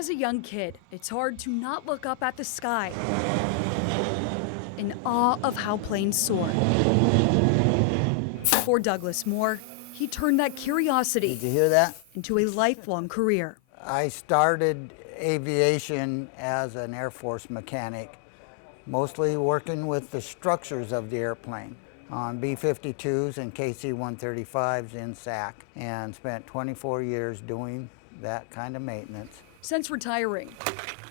As a young kid, it's hard to not look up at the sky in awe of how planes soar. For Douglas Moore, he turned that curiosity Did you hear that? into a lifelong career. I started aviation as an Air Force mechanic, mostly working with the structures of the airplane on B-52s and KC-135s in SAC, and spent 24 years doing that kind of maintenance. Since retiring,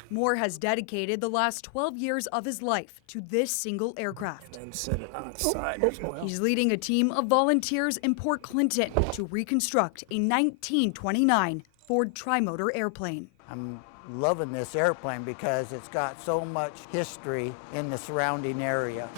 Moore has dedicated the last 12 years of his life to this single aircraft. And set it on its side as well. He's leading a team of volunteers in Port Clinton to reconstruct a 1929 Ford Trimotor airplane. I'm loving this airplane because it's got so much history in the surrounding area.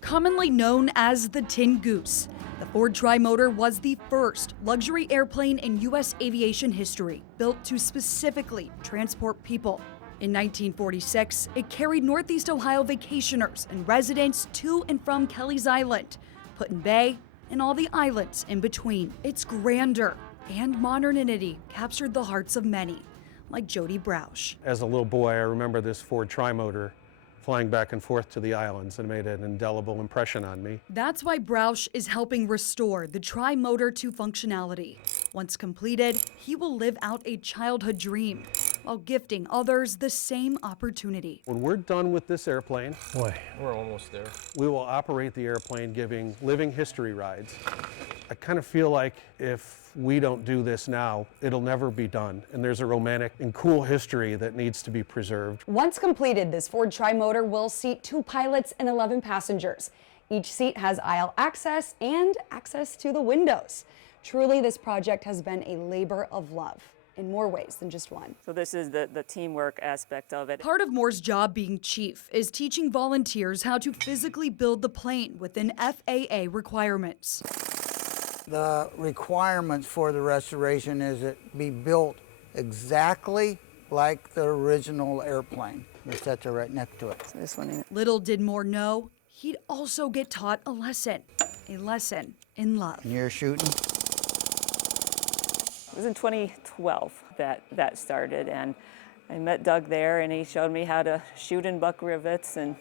Commonly known as the Tin Goose, the Ford Trimotor was the first luxury airplane in U.S. aviation history built to specifically transport people. In 1946, it carried Northeast Ohio vacationers and residents to and from Kelly's Island, Put-in Bay, and all the islands in between. Its grandeur and modernity captured the hearts of many, like Jody Broush. As a little boy, I remember this Ford Trimotor flying back and forth to the islands and made an indelible impression on me. That's why Broush is helping restore the Trimotor to functionality. Once completed, he will live out a childhood dream while gifting others the same opportunity. When we're done with this airplane, Boy, we're almost there. we will operate the airplane giving living history rides. I kind of feel like if we don't do this now, it'll never be done. And there's a romantic and cool history that needs to be preserved. Once completed, this Ford Trimotor will seat 2 pilots and 11 passengers. Each seat has aisle access and access to the windows. Truly, this project has been a labor of love in more ways than just one. So this is the teamwork aspect of it. Part of Moore's job being chief is teaching volunteers how to physically build the plane within FAA requirements. The requirements for the restoration is it be built exactly like the original airplane. The sets are right next to it. So this one, Little did Moore know, he'd also get taught a lesson in love. And you're shooting? it was in 2012 that started, and I met Doug there, and he showed me how to shoot in buck rivets, and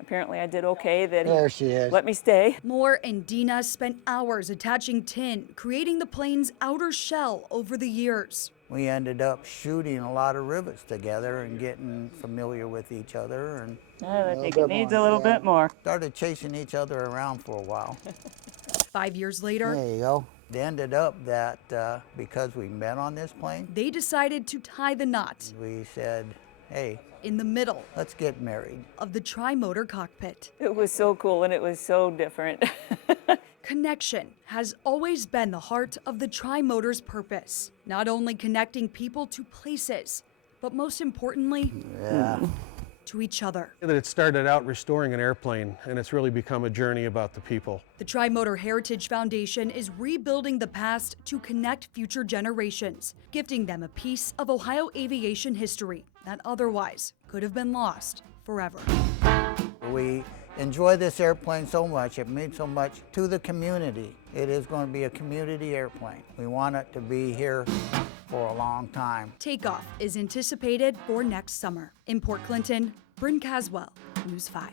apparently I did okay that There she is. let me stay. Moore and Dina spent hours attaching tin, creating the plane's outer shell over the years. We ended up shooting a lot of rivets together and getting familiar with each other. And I think it needs a little bit more. Started chasing each other around for a while. 5 years later, There you go. It ended up that because we met on this plane, they decided to tie the knot we said, hey, in the middle let's get married. of the Trimotor cockpit. It was so cool, and it was so different. Connection has always been the heart of the Trimotor's purpose, not only connecting people to places, but most importantly, Yeah. to each other. That it started out restoring an airplane, and it's really become a journey about the people. The Trimotor Heritage Foundation is rebuilding the past to connect future generations, gifting them a piece of Ohio aviation history that otherwise could have been lost forever. We enjoy this airplane so much. It means so much to the community. It is going to be a community airplane. We want it to be here for a long time. Takeoff is anticipated for next summer. In Port Clinton, Bryn Caswell, News 5.